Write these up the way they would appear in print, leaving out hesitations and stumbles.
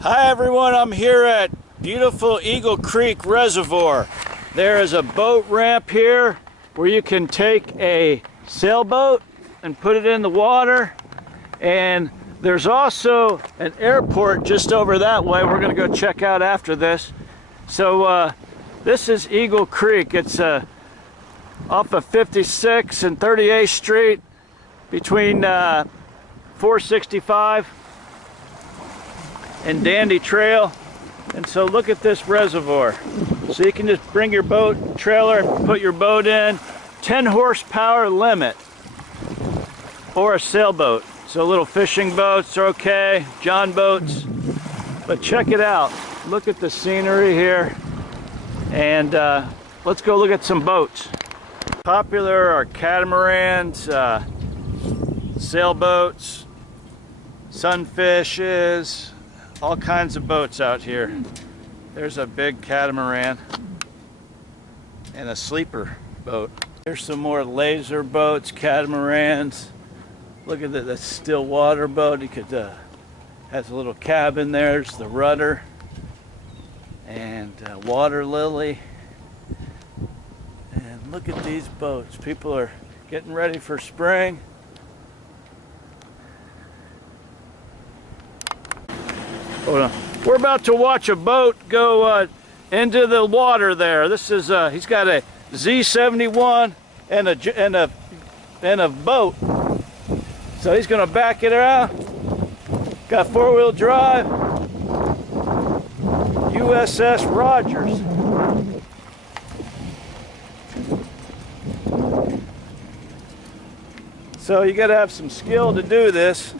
Hi everyone, I'm here at beautiful Eagle Creek Reservoir. There is a boat ramp here where you can take a sailboat and put it in the water, and there's also an airport just over that way we're going to go check out after this. So this is Eagle Creek. It's off of 56th and 38th Street between 465 and Dandy Trail. And so look at this reservoir. So you can just bring your boat trailer and put your boat in. 10 horsepower limit, or a sailboat. So little fishing boats are okay, john boats. But check it out. Look at the scenery here. And let's go look at some boats. Popular are catamarans, sailboats, sunfishes, all kinds of boats out here. There's a big catamaran and a sleeper boat. There's some more laser boats, catamarans. Look at the still water boat. You could has a little cabin there. There's the rudder and water lily. And look at these boats. People are getting ready for spring. Hold on. We're about to watch a boat go into the water there. This is he's got a Z71 and a boat. So he's going to back it out. Got four-wheel drive. USS Rogers. So you got to have some skill to do this.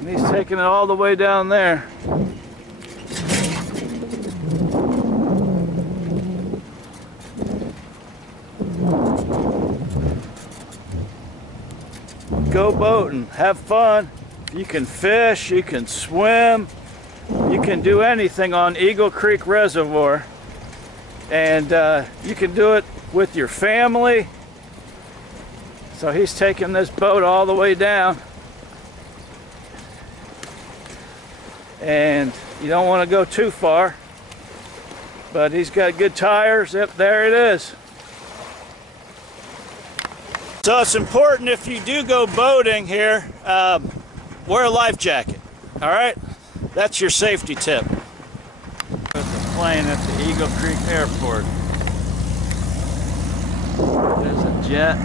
And he's taking it all the way down there. Go boating, have fun. You can fish, you can swim, you can do anything on Eagle Creek Reservoir. And you can do it with your family. So he's taking this boat all the way down. And you don't want to go too far, but he's got good tires. Yep, there it is. So it's important, if you do go boating here, wear a life jacket. All right, that's your safety tip. There's a plane at the Eagle Creek Airport. There's a jet.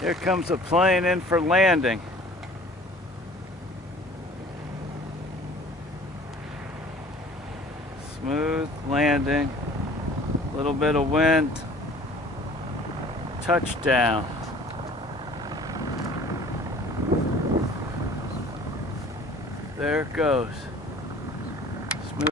Here comes a plane in for landing. Smooth landing, a little bit of wind, touchdown. There it goes.